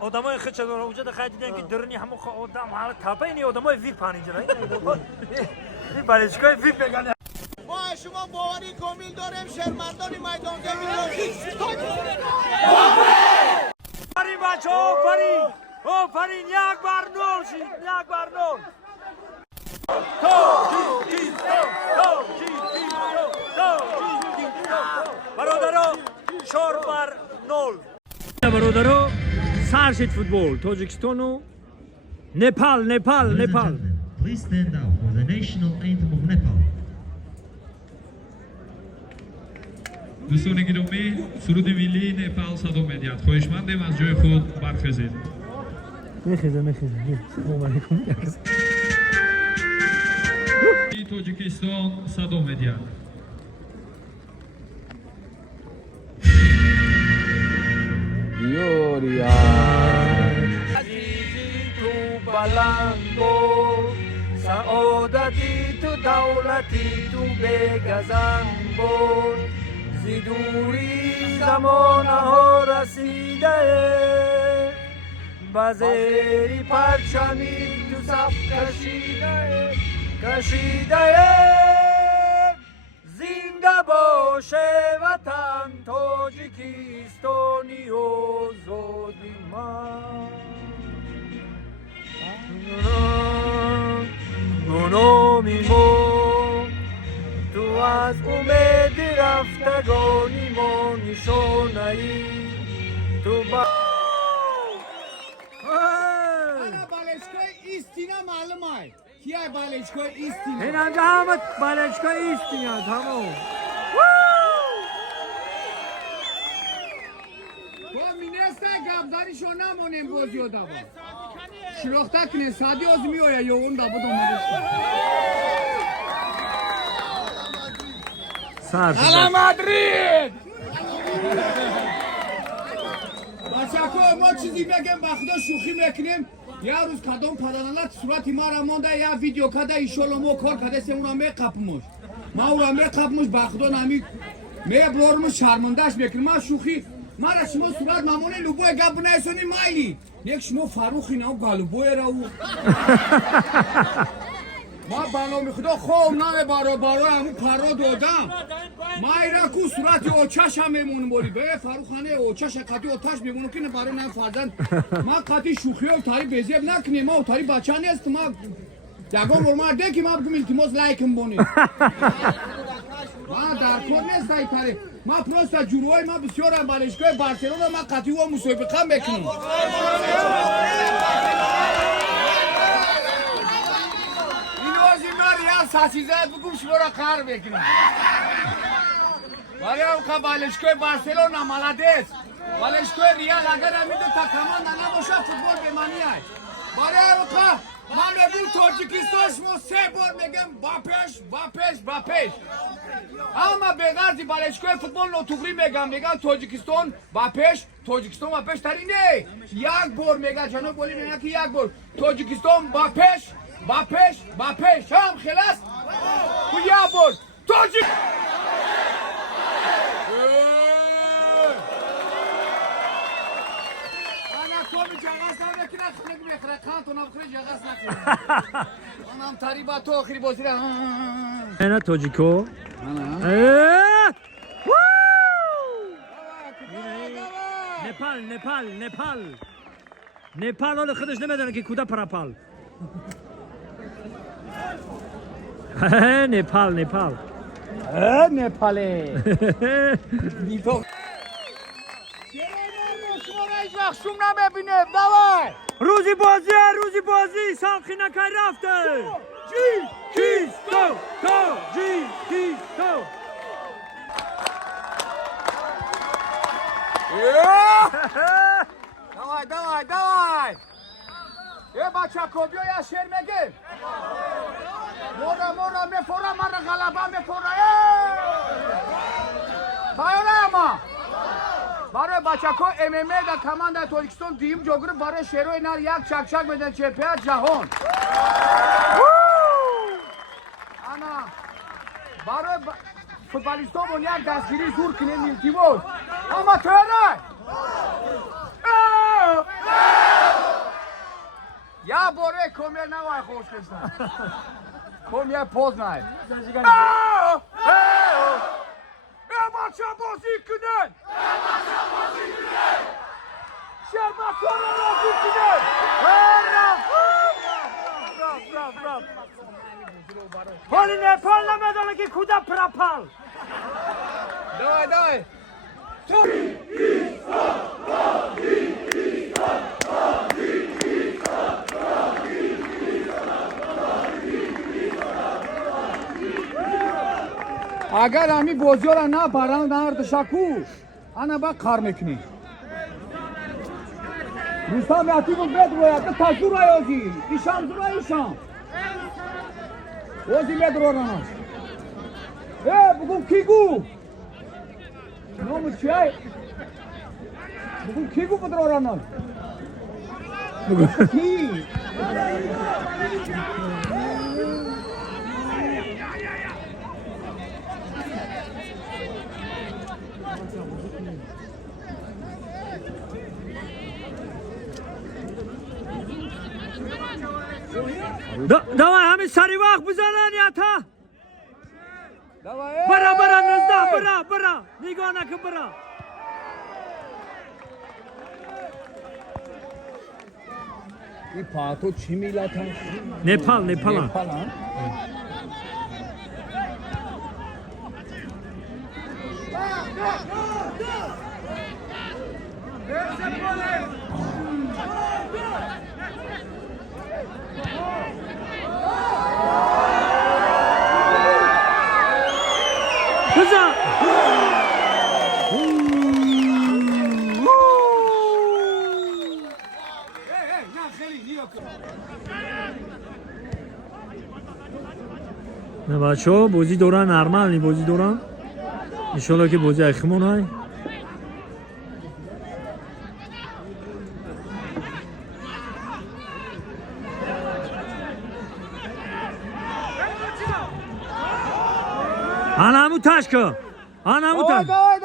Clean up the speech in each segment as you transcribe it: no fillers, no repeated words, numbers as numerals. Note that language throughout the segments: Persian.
آدمای خچه داره اونجا دخواه دیدن که درنی همون آدم حالا تپه اینی آدمای ویپ اینجا این بالشگاه ویپ بگن ما شما باوری کامل داریم شهروندان میدان زمین آفرین بچه آفرین یک بر نول شید یک بر نول برادرها 4 بر 0 برادرها سرشید فوتبال تاجیکستان و نپال Please stand up for the national anthem of Nepal. دوستان گرامی سرود ملی نپال صدا می‌دهد. خواهشمندم از جای خود برخیزید. میخیزه سلام علیکم تاجیکستان صدا می‌دهد. Gloria. تو بلند بود سعادتی تو دولتی تو بگزند بود زیدوری زمانه ها رسیده وزیری پرچمی تو صف کشیده زنده باشه وطن تاجیکستانی و زودی من گناه میمون تو از امید رفتگانی ما نشانه ای تو انا بالشگاه ایستینا معلوم های کیه بالشگاه ایستینا این همجا همه بالشگاه ایستینا تمام با مینسته گبداری شو نمونیم بازی و دابا شلوخته کنه سادی از میویا یا اون دابا دومده سر مادرید بچه‌ها ما چیزی بگم با خدا شوخی میکنیم یه روز کدام پدرانات صورت ما را مونده یا ویدیو کده ایشالا ما کار کده سه اون را میقپمش ما اون را میقپمش با خدا نمی میبرمش شرمندهش میکنیم ما شوخی ما را شما صورت مامونه لوبوی گپ نیسونی مایلی یک شما فروخی نه گالوبوی را او ما برنامه خدا خوب نه بارا همون پرا دادم ما ایرا کو صورت اوچش هم میمونم بولی به فروخانه اوچش قطعی اوتش میمونم که نه برای نه فرزند ما قطعی شوخی و تاری بزیب نکنیم ما تاری بچه نیست ما یکم برمارده که ما بگم التماس لایکم بونیم ما در کار نیست ای تاری ما پروستا جوروی ما بسیار هم بالشگاه بارسلونا ما قطعی و مسابقه میکنیم ساسیزت بگم شما را کار بکنم ولی اوکا بالشگاه بارسلونا ملادس بالشگاه ریال اگر همیده تا کمان نباشه فوتبال به معنی است ولی اوکا من میگم تاجیکستان شما 3 بار میگم با پیش اما به غرض بالشگاه فوتبال نوتوغری میگم تاجیکستان با پیش تری نه یک بار میگم جناب ولی میگم که یک بار تاجیکستان با پیش هم خلاص و یا بار تاجیک انا کومی جغاز نکنه خنگ میخره خان تو نبخری جغاز نکنه اونم تریبا تو آخری بازی را انا تاجیکو نپال حال خودش نمیدونه که کجا پراپال نپال نپاله بیتو شما را هیچ وقت شوم نمیبینه دوای روزی بازی سالخی نکای رفته کیستو دوای یه بچه کوبیو یا شیر میگه مورا میفورا مرا غلبه میفورا تایونه اما برای بچه ها MMA در کمان در تاجیکستان دیم جوگر برای شیروی نر یک چک میدن چمپیون جهان انا برای فوتبالیستامون یک دستگیری زور کنیم التماس اما تو نه کمیه نوای خوش کشتن کمیه پوز نای بچه بازی کنن شرمتان بازی کنن حالی نپال نمیدانه که کودک پرپال دای اگر همی بازی را نه برند نرد شکو انا با کار میکنی روستا میاتی بود بید رویا که تازو رایازی ایشان زورا ایشان وزی بید رو رانا بگو کی گو نامو چیه بگو کی گو بید رو رانا بگو کی دوای همین سری وقت بزنن یا تا برا نزده برا نگاه نکن برا این پاتو چی میلت هست؟ نپال بزن نه بچه ها بازی دوران نرمال نی بازی دوران انشالله که بازی اخیمون های همون تشکه همون تشکه دای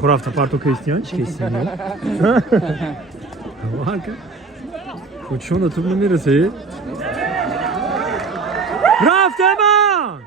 خرافت پارتو کریستیان چی کریستیان خودشون تو نمیرسه رفته من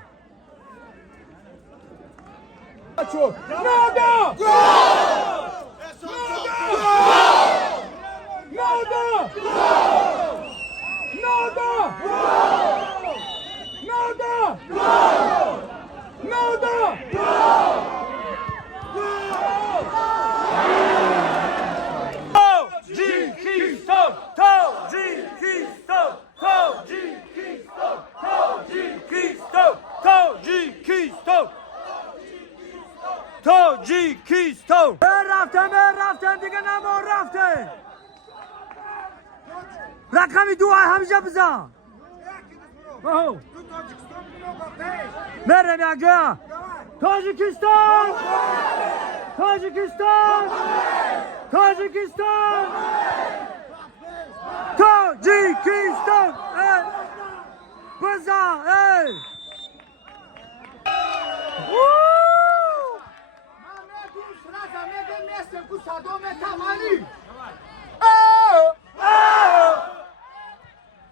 تاجیکیستان رفتن دیگه نما رفته رقمی دو همیشه بزن مرم یک جا تاجیکیستان بزن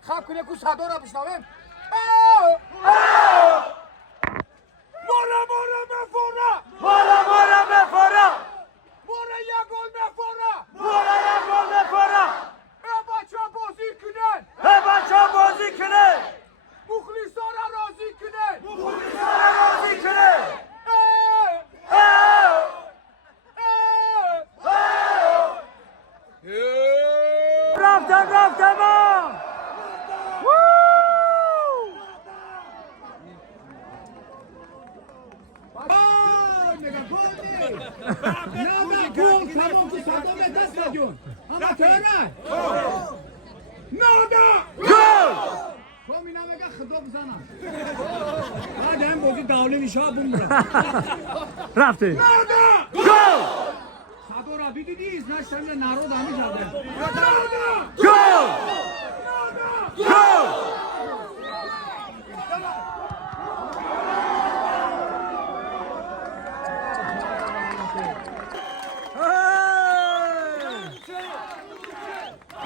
خب کنه کو صدا را بشنویم مورا مفورا مورا یا گل مفورا بچه بازی کنن مخلصان را راضی کنن رفتم گل تمام تو صدا به دست جون اما تهران نادا گل مینا میگه خدا بزنم بعد هم بازی داولی میشه بوم رفته نادا گل صدا را بیدی znaš tam je narod ami žade. Gol! Gol!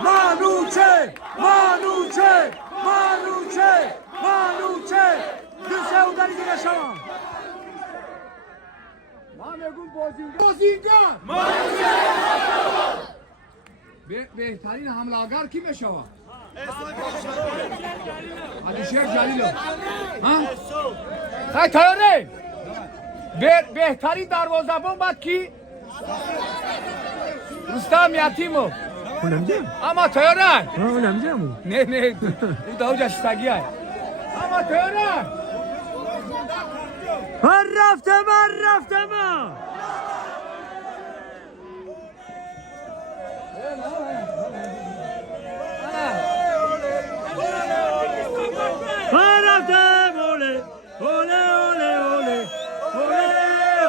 Manuche! Manuche! Manuche! Manuche! Düse udari دیگه شما. ما میگم بازیگر. مانوچه! بهترین حمله‌آور کی میشود؟ علیشیر جلیلو. ها؟ خیلی تیاره. بهترین دروازه‌بان بعد کی؟ رستم یتیمو. اونم اما تیاره. اونم جمو. نه او داو جشتگیه. اما تیاره. من رفتم اوله اوله اوله اوله اوله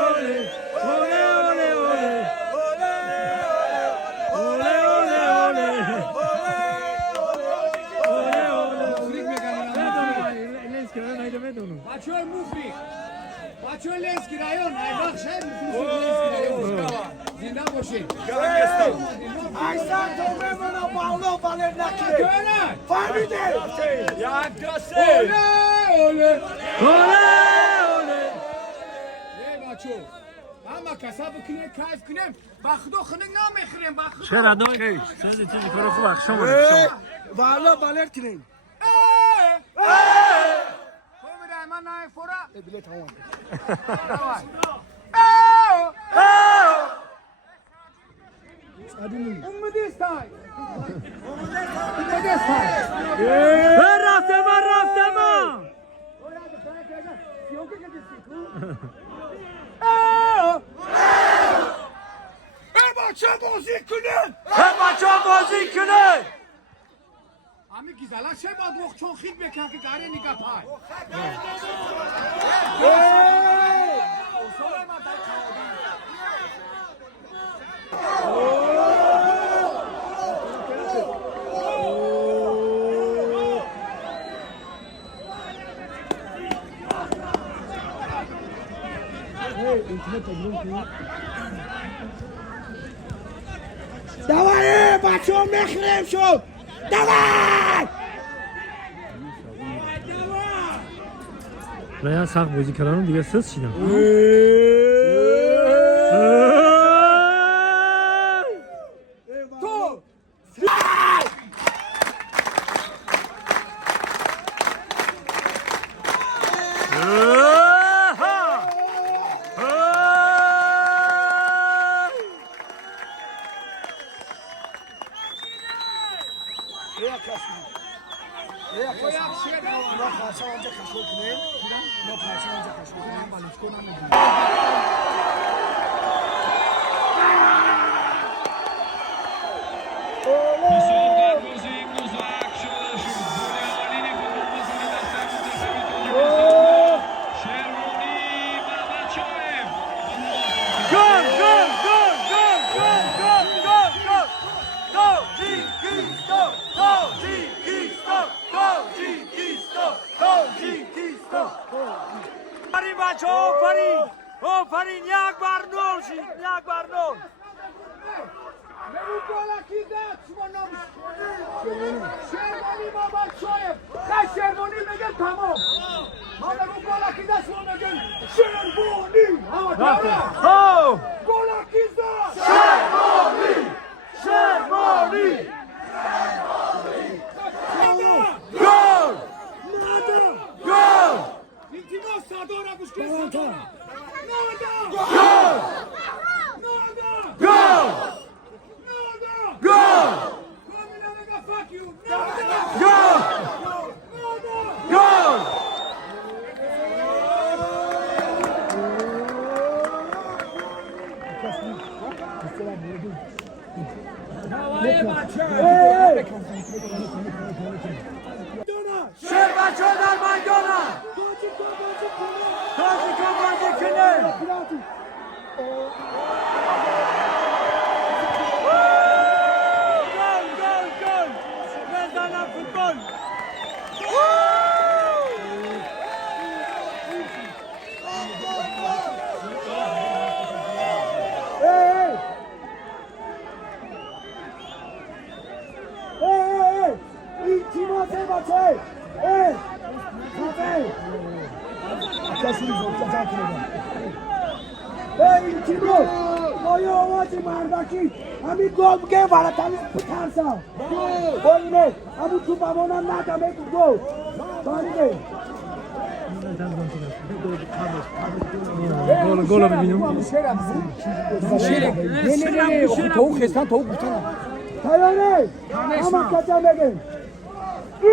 اوله اوله اوله اوله اوله اوله بچه‌های موفی بچه‌های لنسکی رایون ایوخ شد زنده باشید احسن تو بمونه بالا بالر نکنه تیاره فهمیده یک دسته اوله اوله بچه اما کسا بکنیم کیف کنیم بخدا خنک نمیخوریم بخدا چرا دوی سنزی چیزی کارو خوب اخشام بالا بالر کنیم من نه فورا بله تمام اومدی استای رفتم بچه بازی کنن بازی کنه امی گیزالا چه باید وقت چون خیل بکن که داره نگاه پای دوای بچه ها میخریم شد دوای نه سخت بازی کردن دیگه سس شدم تو حساب دروازه امروز وقت شده شد گل عالی فوتبال بازی دست تاجیکستان شروانی محمدشاهیف گل آفرین بچه آفرین یک بر نول شید یک بر نول بگو گولا کی داد شما نامش شیروانی بابا شاید خیلی شیروانی میگن تمام ما بگو گولا کی داد شما میگن شیروانی اما داره گولا کی داد شیروانی گل التماس صدارة مش كيف صدارة نادا كامل انا فاك يو شیر بچه ها در میدانن تاجیکا بازی کنه Koçay! Ey! Kafey! ای تیمو مایه آوازی مردکی همین گل بگه ورطانی بترسا با اینه همون تو بمانم ندمه تو گل دانیده گل ببینیم تو خستان تو گفتن تیاره همه کجا بگیم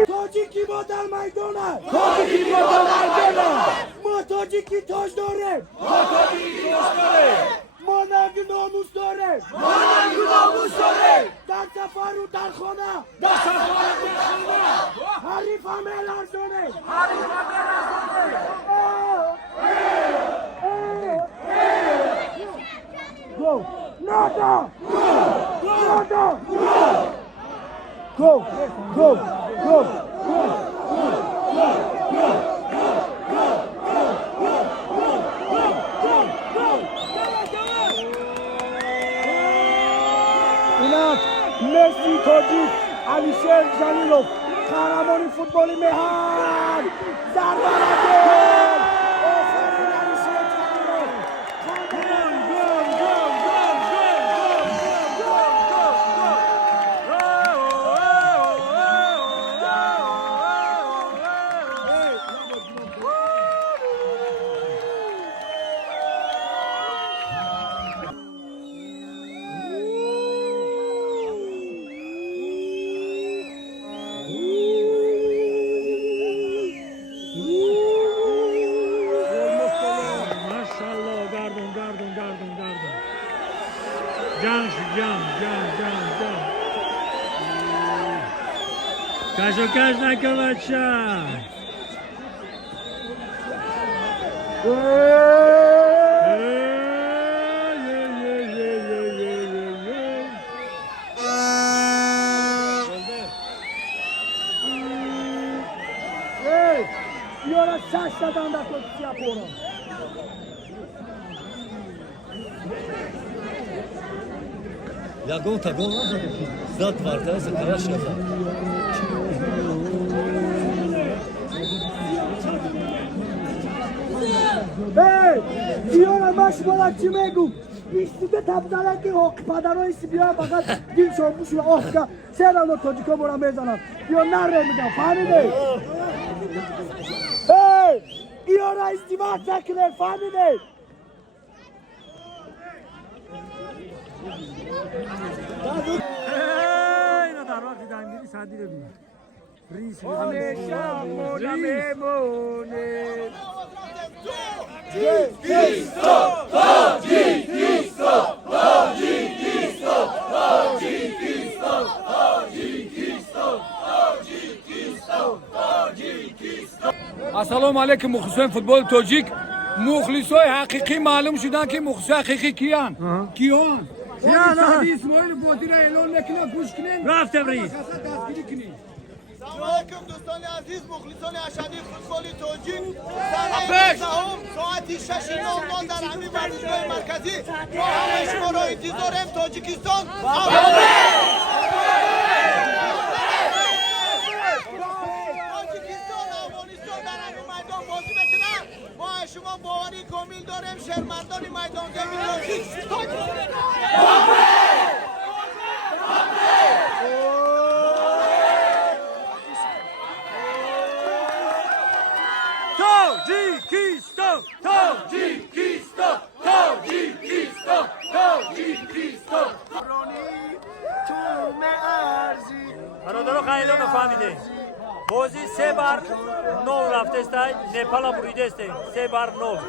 تاجیکی ما در میدان است تاجیکی ما در میدان ما تاجیکی تاج داره ما تاجیکی تاج داره ما ننگ ناموس داره ما ننگ ناموس داره در سفر و در خانه در سفر و در خانه حریف همه لرزانه حریف همه لرزانه گو نادا نادا Go, go, go, go. اینک مسی تاجیک علیشر جلیلوف قهرمان فوتبال مهر ضربه نگیر آفرین علیشر جلیلوف کاش نکن بچه Signora Sasha danda sia puro. Ja gota gola zatvarta za Krasnodar. Hey, signora Mashmola Chimegu. İşte tabdalar ki o padaro istiyor fakat dil sormuş ve Oscar sen onu çocuk bora mezana. Diyor nerede mi de fani Hey, iora istivat zakler fani de. Hey, na dar vakti dangiri sadi de bi. Ris Hamisha mola memone. assalomu alaykum muxlisin futbol tojik muxlisoy haqiqiy ma'lum شدن که مخلص حقیقی کیان کیان سعدی اسماعیل بودی را اعلان نکنه گوش کنین رفتم رئیس دستگیری کنین سلام علیکم دوستان عزیز مخلصان اشدی فوتبال توجیک سنه ساعتی 6:00 در همین ورزشگاه مرکزی ما همه شما را انتظاریم تاجیکستان افغانستان در همین میدان بازی میکنه ما شما باوری کامل داریم شهروندان میدان Tacikistan, Tacikistan, Tacikistan, Tacikistan. برادرها خیلی نفهمیده بازی 3 بار 0 رفته است نپال بریده است 3 بار 0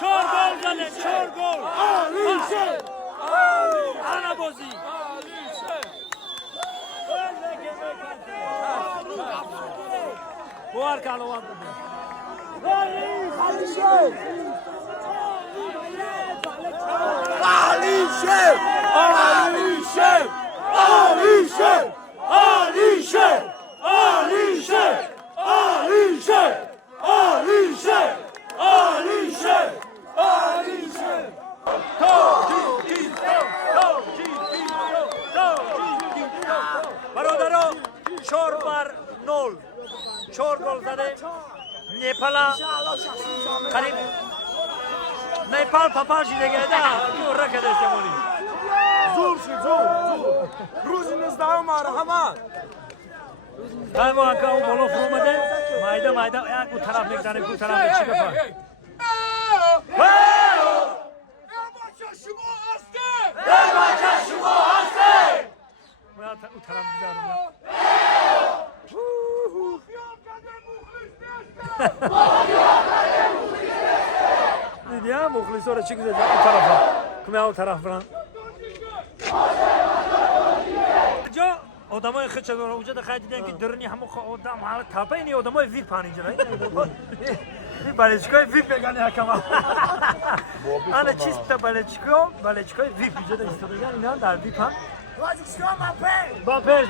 4 گل زنه 4 گل انا بازی بوار کالوان قریب نیپال پاپال شده گرده تو رکه دسته مولی زور روز 19 مرحمت من با اون بالا فرو مده مایده یک اون طرف نگزنه اون طرف چی بفهم اون طرف دیدارم دیدی هم مخلص ها رو چی گذاشت اون طرف هم کمی اون طرف برن جا آدم های خیلی چگونه اوجه دخواهی دیدن که درنی همه آدم حالا تاپه اینی آدم های ویپ هانی جرا این بالچکای ویپ بگنی حکم آنه چیست بالچکای ویپ ایجا دا ایستادگان اینا در ویپ هم با پیش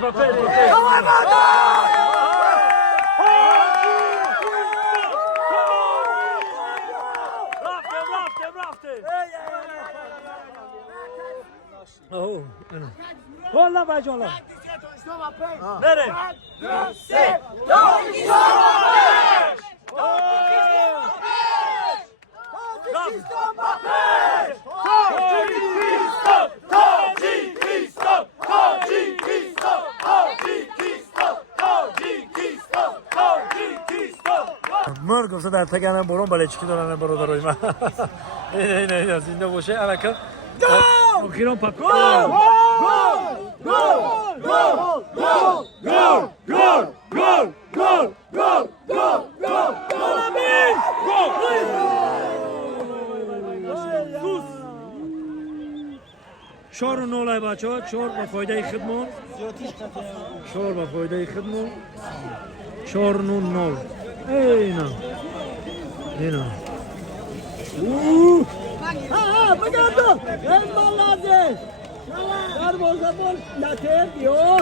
اوه والله باجولا نره مرگ در تگانه برون بالچکی دارن برادرای من نه زنده باشه الکم مخیران پاک شور نولای بچه ها شور با فایده خدمون شور نون نول اینا بگردم این مالازه در بازه بول نتر دیو